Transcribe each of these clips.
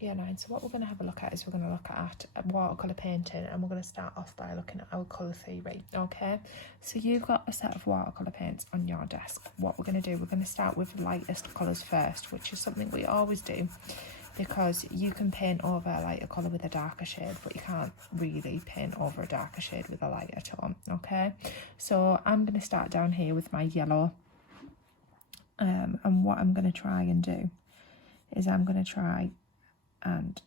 Year 9. So what we're going to have a look at is we're going to look at watercolour painting, and we're going to start off by looking at our colour theory. Okay, so you've got a set of watercolour paints on your desk. What we're going to do, we're going to start with the lightest colours first, which is something we always do, because you can paint over a lighter colour with a darker shade, but you can't really paint over a darker shade with a lighter tone. Okay, so I'm going to start down here with my yellow, and what I'm going to try and do is I'm going to try and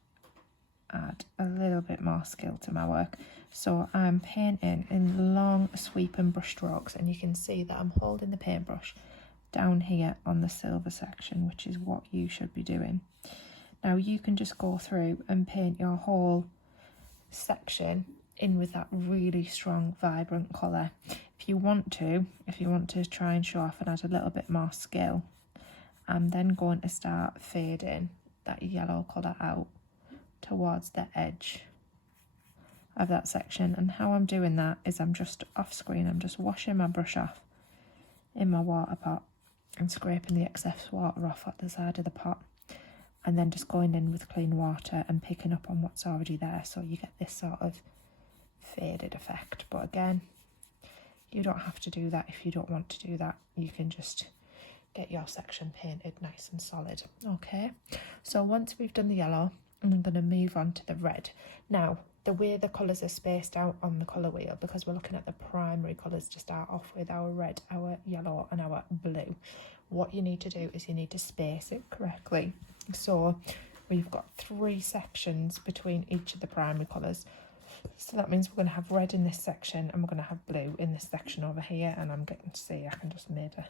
add a little bit more skill to my work. So I'm painting in long sweeping brush strokes, and you can see that I'm holding the paintbrush down here on the silver section, which is what you should be doing. Now you can just go through and paint your whole section in with that really strong vibrant colour. If you want to try and show off and add a little bit more skill, I'm then going to start fading that yellow colour out towards the edge of that section. And how I'm doing that is I'm just off screen, I'm just washing my brush off in my water pot and scraping the excess water off at the side of the pot, and then just going in with clean water and picking up on what's already there, so you get this sort of faded effect. But again, you don't have to do that if you don't want to do that. You can just get your section painted nice and solid. Okay, so once we've done the yellow, I'm going to move on to the red. Now, the way the colours are spaced out on the colour wheel, because we're looking at the primary colours to start off with, our red, our yellow and our blue, what you need to do is you need to space it correctly. So we've got 3 sections between each of the primary colours. So that means we're going to have red in this section and we're going to have blue in this section over here. And I'm getting to see I can just made a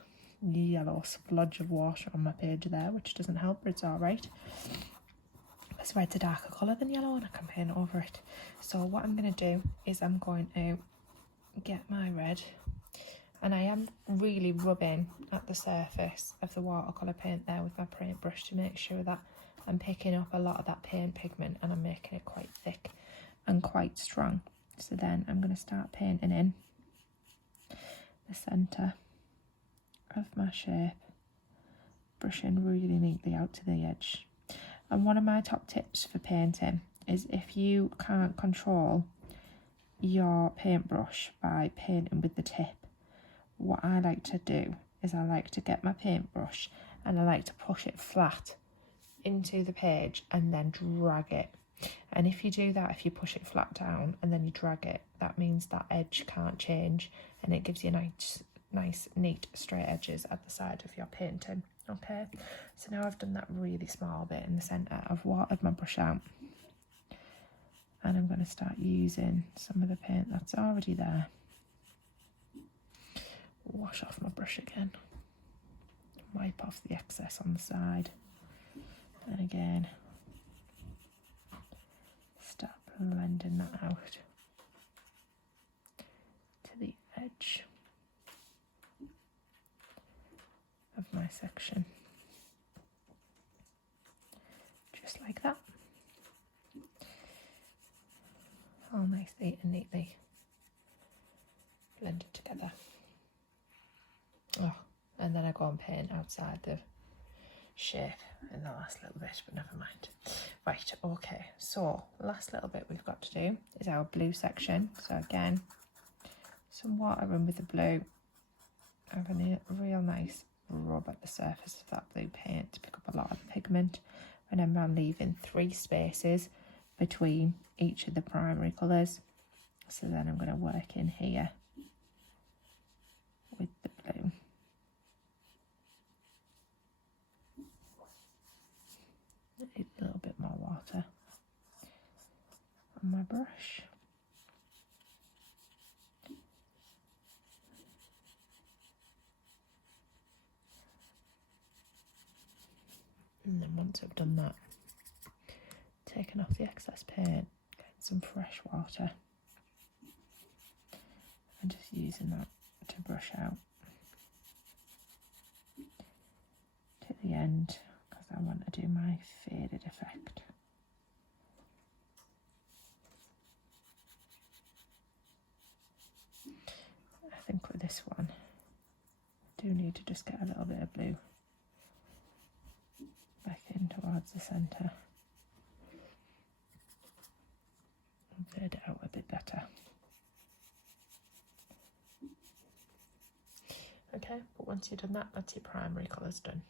yellow splodge of water on my page there, which doesn't help, but it's all right. Because red's a darker colour than yellow and I can paint over it. So what I'm going to do is I'm going to get my red, and I am really rubbing at the surface of the watercolour paint there with my paintbrush to make sure that I'm picking up a lot of that paint pigment and I'm making it quite thick and quite strong. So then I'm going to start painting in the centre of my shape, brushing really neatly out to the edge. And one of my top tips for painting is, if you can't control your paintbrush by painting with the tip, what I like to do is I like to get my paintbrush and I like to push it flat into the page and then drag it. And if you do that, if you push it flat down and then you drag it, that means that edge can't change and it gives you nice neat straight edges at the side of your painting. Okay, so now I've done that really small bit in the centre, I've watered my brush out and I'm going to start using some of the paint that's already there. Wash off my brush again, wipe off the excess on the side, and again start blending that out to the edge of my section, just like that, all nicely and neatly blended together. Oh, and then I go and paint outside the shape in the last little bit, but never mind. Right, okay, so last little bit we've got to do is our blue section. So again, some water in with the blue, having a real nice rub at the surface of that blue paint to pick up a lot of the pigment. Remember, I'm leaving 3 spaces between each of the primary colours. So then I'm going to work in here with the blue. Need a little bit more water on my brush. And then once I've done that, taking off the excess paint, getting some fresh water and just using that to brush out to the end, because I want to do my faded effect. I think with this one, I do need to just get a little bit of blue back in towards the centre. and fade it out a bit better. Okay, but once you've done that, that's your primary colours done.